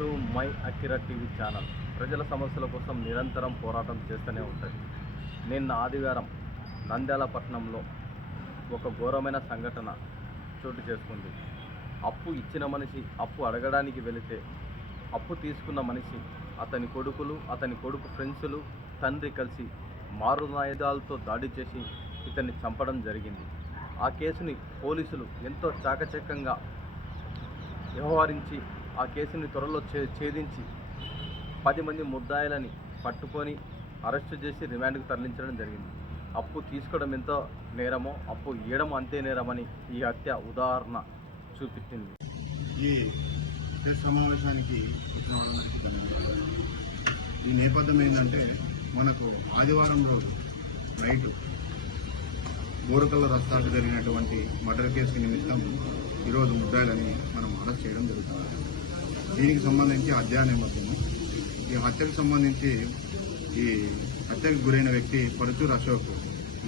To my Akira TV channel. ప్రజల సమస్యల కోసం నిరంతరం పోరాటం చేస్తూనే ఉంటుంది. నిన్న ఆదివారం నంద్యాల పట్టణంలో ఒక ఘోరమైన సంఘటన చోటు చేసుకుంది. అప్పు ఇచ్చిన మనిషి అప్పు అడగడానికి వెళితే అప్పు తీసుకున్న మనిషి అతని కొడుకులు అతని కొడుకు ఫ్రెండ్సులు తండ్రి కలిసి మారునాయుధాలతో దాడి చేసి ఇతన్ని చంపడం జరిగింది. ఆ కేసుని పోలీసులు ఎంతో చాకచక్యంగా వ్యవహరించి ఆ కేసుని త్వరలో ఛే ఛేదించి పది మంది ముద్దాయిలని పట్టుకొని అరెస్టు చేసి రిమాండ్కు తరలించడం జరిగింది. అప్పు తీసుకోవడం ఎంతో నేరమో అప్పు ఇవ్వడం అంతే నేరమని ఈ హత్య ఉదాహరణ చూపించింది. ఈ ప్రెస్ సమావేశానికి వచ్చిన వాళ్ళందరికీ ధన్యవాదాలు. ఈ నేపథ్యం ఏంటంటే మనకు ఆదివారం రోజు నైట్ గోరకల్ల రస్తాకు జరిగినటువంటి మర్డర్ కేసు నిమిత్తం ఈరోజు ముద్దాయిలని మనం అరెస్ట్ చేయడం జరుగుతుంది. దీనికి సంబంధించి హత్య నేపథ్యము ఈ హత్యకు సంబంధించి ఈ హత్యకు గురైన వ్యక్తి పరుచూరు అశోక్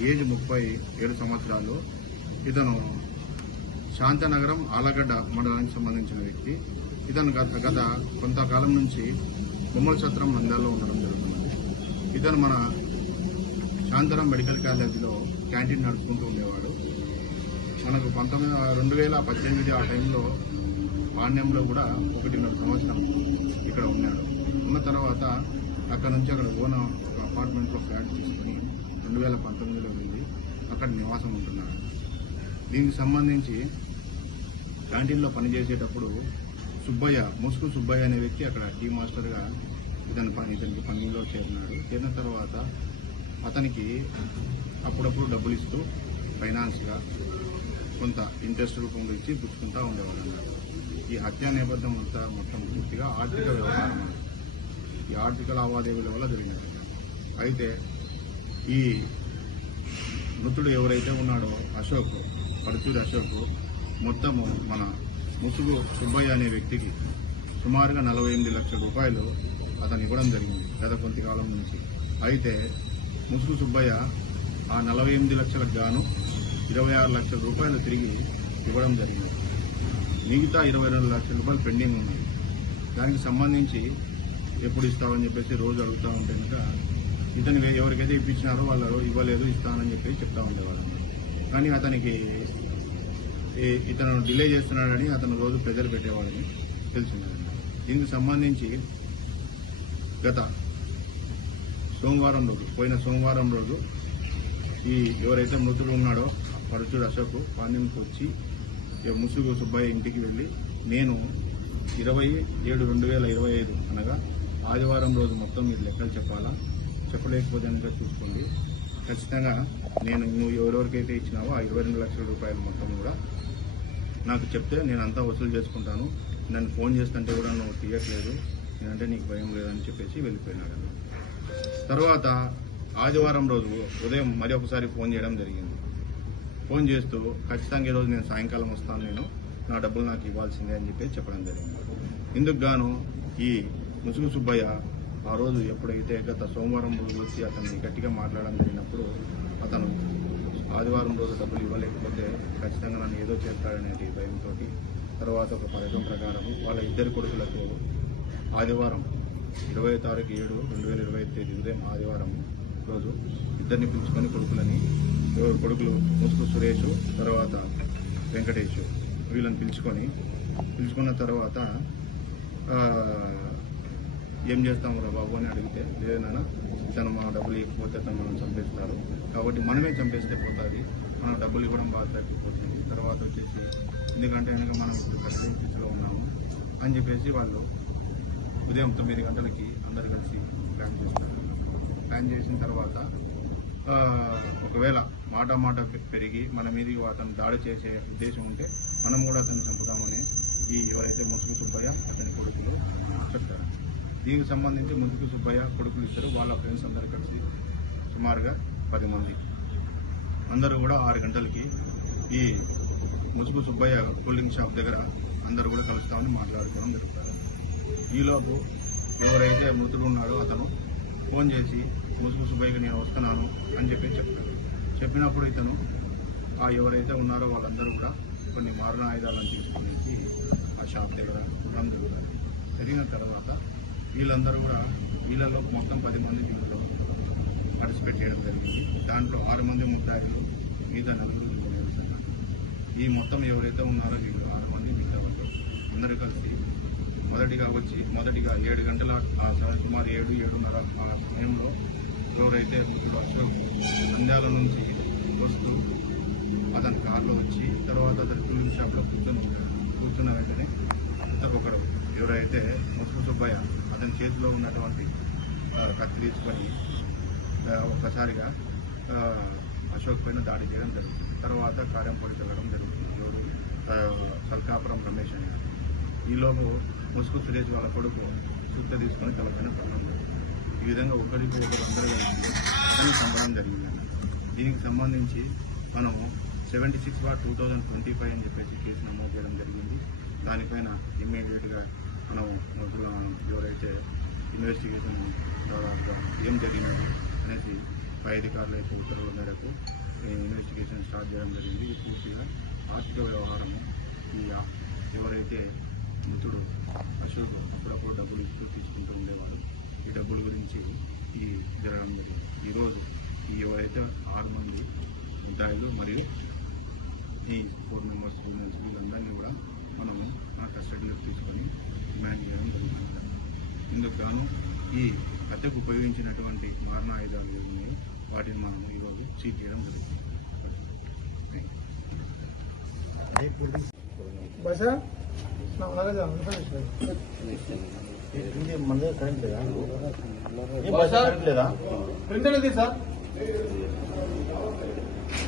ఏజ్ ముప్పై ఏడు సంవత్సరాలు. ఇతను శాంతనగరం ఆలగడ్డ మండలానికి సంబంధించిన వ్యక్తి. ఇతను గత గత కొంతకాలం నుంచి బొమ్మల సత్రం నంద్యాలలో ఉండడం జరుగుతుంది. ఇతను మన శాంతరం మెడికల్ కాలేజీలో క్యాంటీన్ నడుపుకుంటూ ఉండేవాడు. మనకు పంతొమ్మిది రెండు వేల పద్దెనిమిది ఆ టైంలో పాండ్యంలో కూడా ఒకటిన్నర సంవత్సరం ఇక్కడ ఉన్నాడు ఉన్న తర్వాత అక్కడ నుంచి అక్కడ ఓన ఒక అపార్ట్మెంట్లో ఫ్లాట్ తీసుకుని రెండు వేల పంతొమ్మిదిలో వెళ్ళి అక్కడ నివాసం ఉంటున్నాడు దీనికి సంబంధించి క్యాంటీన్లో పనిచేసేటప్పుడు సుబ్బయ్య ముసుగు సుబ్బయ్య అనే వ్యక్తి అక్కడ టీ మాస్టర్గా ఇతని పని ఇతనికి పనిలో చేరినాడు. చేరిన తర్వాత అతనికి అప్పుడప్పుడు డబ్బులు ఇస్తూ ఫైనాన్స్గా కొంత ఇంట్రెస్ట్ రూపంలో ఇచ్చి పుచ్చుకుంటూ ఉండేవాడు ఈ హత్యా నేపథ్యం అంతా మొత్తం పూర్తిగా ఆర్థిక వ్యవహారం ఈ ఆర్థిక లావాదేవీల వల్ల జరిగినది. అయితే ఈ మృతుడు ఎవరైతే ఉన్నాడో అశోక్ పరుచూరి అశోక్ మొత్తము మన ముసుగు సుబ్బయ్య అనే వ్యక్తికి సుమారుగా నలభై ఎనిమిది లక్షల రూపాయలు అతను ఇవ్వడం జరిగింది. గత కొంతకాలం నుంచి. అయితే ముసుగు సుబ్బయ్య ఆ నలభై ఎనిమిది లక్షలకు గాను ఇరవై ఆరు లక్షల రూపాయలు తిరిగి ఇవ్వడం జరిగింది. మిగతా ఇరవై రెండు లక్షల రూపాయలు పెండింగ్ ఉన్నాయి. దానికి సంబంధించి ఎప్పుడు ఇస్తామని చెప్పేసి రోజు అడుగుతూ ఉంటే కనుక ఇతను ఎవరికైతే ఇప్పించినారో వాళ్ళు ఇవ్వలేదు ఇస్తానని చెప్పి చెప్తా ఉండేవాళ్ళు. కానీ అతనికి ఇతను డిలే చేస్తున్నాడని అతను రోజు ప్రెజర్ పెట్టేవాడని తెలిసిందండి దీనికి సంబంధించి గత సోమవారం రోజు పోయిన సోమవారం రోజు ఈ ఎవరైతే మృతుడు ఉన్నాడో పరుచూరు అశోక్ పాండ్యంకి వచ్చి ముసుగు సుబ్బయ్య ఇంటికి వెళ్ళి నేను ఇరవై ఏడు రెండు వేల ఇరవై ఐదు అనగా ఆదివారం రోజు మొత్తం మీరు లెక్కలు చెప్పాలా? చెప్పలేకపోతే చూసుకోండి. ఖచ్చితంగా నేను నువ్వు ఎవరెవరికైతే ఇచ్చినావో ఆ ఇరవై రెండు లక్షల రూపాయలు మొత్తం కూడా నాకు చెప్తే నేను అంతా వసూలు చేసుకుంటాను. నన్ను ఫోన్ చేస్తుంటే కూడా నువ్వు తీయట్లేదు. నేనంటే నీకు భయం లేదని చెప్పేసి వెళ్ళిపోయినాడు తర్వాత ఆదివారం రోజు ఉదయం మరి ఒకసారి ఫోన్ చేయడం జరిగింది. ఫోన్ చేస్తూ ఖచ్చితంగా ఈరోజు నేను సాయంకాలం వస్తాను నేను. నా డబ్బులు నాకు ఇవ్వాల్సిందే అని చెప్పి చెప్పడం జరిగింది. ఇందుకు గాను ఈ ముసుగు సుబ్బయ్య ఆ రోజు ఎప్పుడైతే గత సోమవారం రోజు వచ్చి అతన్ని గట్టిగా మాట్లాడడం జరిగినప్పుడు అతను ఆదివారం రోజు డబ్బులు ఇవ్వలేకపోతే ఖచ్చితంగా నన్ను ఏదో చేస్తాడనేది భయంతో తర్వాత ఒక పథకం ప్రకారం వాళ్ళ ఇద్దరు కొడుకులకు ఆదివారం ఇరవై తారీఖు ఏడు రెండు వేల ఇరవై తేదీ ఉదయం ఆదివారం రోజు ఇద్దరిని పిలుచుకొని కొడుకులని కొడుకులు? ముసుకు సురేష్ తర్వాత వెంకటేష్ వీళ్ళని పిలుచుకొని పిలుచుకున్న తర్వాత ఏం చేస్తాం రా బాబు అని అడిగితే లేదన్నా తను మా డబ్బులు ఇవ్వకపోతే తను మనం చంపేస్తారు. కాబట్టి మనమే చంపేస్తే పోతుంది. మనం డబ్బులు ఇవ్వడం బాధ తగ్గిపోతుంది తర్వాత వచ్చేసి ఎందుకంటే కనుక మనం ఇప్పుడు ప్రజెంట్ స్థితిలో ఉన్నాము అని చెప్పేసి వాళ్ళు ఉదయం తొమ్మిది గంటలకి అందరు కలిసి ప్లాన్ చేస్తారు. ప్లాన్ చేసిన తర్వాత ఒకవేళ మాట మాట పెరిగి మన మీదకి అతను దాడి చేసే ఉద్దేశం ఉంటే మనం కూడా అతన్ని చంపుతామని ఈ ఎవరైతే ముసుగు సుబ్బయ్య అతని కొడుకులు చెప్తారు. దీనికి సంబంధించి ముసుగు సుబ్బయ్య కొడుకులు ఇద్దరు వాళ్ళ ఫ్రెండ్స్ అందరు కలిసి సుమారుగా పది మంది. అందరూ కూడా ఆరు గంటలకి ఈ ముసుగు సుబ్బయ్య కూలింగ్ షాప్ దగ్గర అందరూ కూడా కలుస్తామని మాట్లాడుకోవడం జరుగుతుంది. ఈలోపు ఎవరైతే మృతుడు ఉన్నాడో అతను ఫోన్ చేసి ముసుగు సుబ్బయ్యకి నేను వస్తున్నాను అని చెప్పి చెప్తాడు చెప్పినప్పుడు ఇతను ఆ ఎవరైతే ఉన్నారో వాళ్ళందరూ కూడా కొన్ని మారణ ఆయుధాలను తీసుకునేసి ఆ షాప్ దగ్గర బంధువులు జరిగిన తర్వాత వీళ్ళందరూ కూడా వీళ్ళలో మొత్తం పది మంది దీంట్లో పార్టిసిపేట్ చేయడం జరిగింది. దాంట్లో ఆరు మంది ముద్దాయిలు మీద నలుగురు ఈ మొత్తం ఎవరైతే ఉన్నారో వీళ్ళు ఆరు మంది మిగతా అందరూ కలిసి మొదటిగా వచ్చి మొదటిగా ఏడు గంటల ఆ సుమారు ఏడు ఏడున్నర ఆ సమయంలో ఎవరైతే మృతుడు అశోక్ నంద్యాల నుంచి వస్తూ అతని కారులో వచ్చి తర్వాత అతను టూలింగ్ షాప్లో కూర్చొని కూర్చున్న వెంటనే అతను ఒకడు ఎవరైతే ముసు సుబ్బయ్య అతని చేతిలో ఉన్నటువంటి కత్తి తీసుకొని ఒక్కసారిగా అశోక్ పైన దాడి చేయడం జరుగుతుంది. తర్వాత కార్యం పొడి వెళ్ళడం జరుగుతుంది. ఎవరు? సల్కాపురం రమేష్ అని ఈలోపు ముసుగు సురేష్ వాళ్ళ కొడుకు సుత్త తీసుకొని కలపైన పడడం ఈ విధంగా ఒకరికి ఒకరు అందరూ కలిసి అతన్ని చంపడం జరిగింది. దీనికి సంబంధించి మనం seventy six bar two thousand twenty five అని చెప్పేసి కేసు నమోదు చేయడం జరిగింది. దానిపైన ఇమ్మీడియట్గా మనం ఎవరైతే ఇన్వెస్టిగేషన్ ఏం జరిగినది అనేసి పై అధికారుల యొక్క ఉత్తర్వుల మేరకు ఈ ఇన్వెస్టిగేషన్ స్టార్ట్ చేయడం జరిగింది. పూర్తిగా ఆర్థిక వ్యవహారము. ఈ ఎవరైతే మృతుడు అశోక్ అప్పుడప్పుడు డబ్బులు ఇస్తూ తీసుకుంటూ ఉండేవాడు ఈ డబ్బుల గురించి ఈ జరగడం జరిగింది. ఈరోజు ఈ ఎవరైతే ఆరు మంది ముద్దాయిలు మరియు ఈ ఫోర్ మెంబర్స్ స్టూడెంట్స్ వీళ్ళందరినీ కూడా మనం మన కస్టడీలోకి తీసుకొని రిమాండ్ చేయడం జరుగుతుంది ఇందుకు గాను ఈ హత్యకు ఉపయోగించినటువంటి మారణ ఆయుధాలు ఏవి ఉన్నాయో వాటిని మనం ఈరోజు సీజ్ చేయడం జరుగుతుంది. కరెంట్ లేదా ప్రింట్ అనేది సార్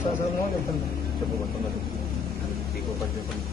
సార్ సార్ చెప్పండి చెప్పబడుతున్నారు చెప్పండి చెప్పండి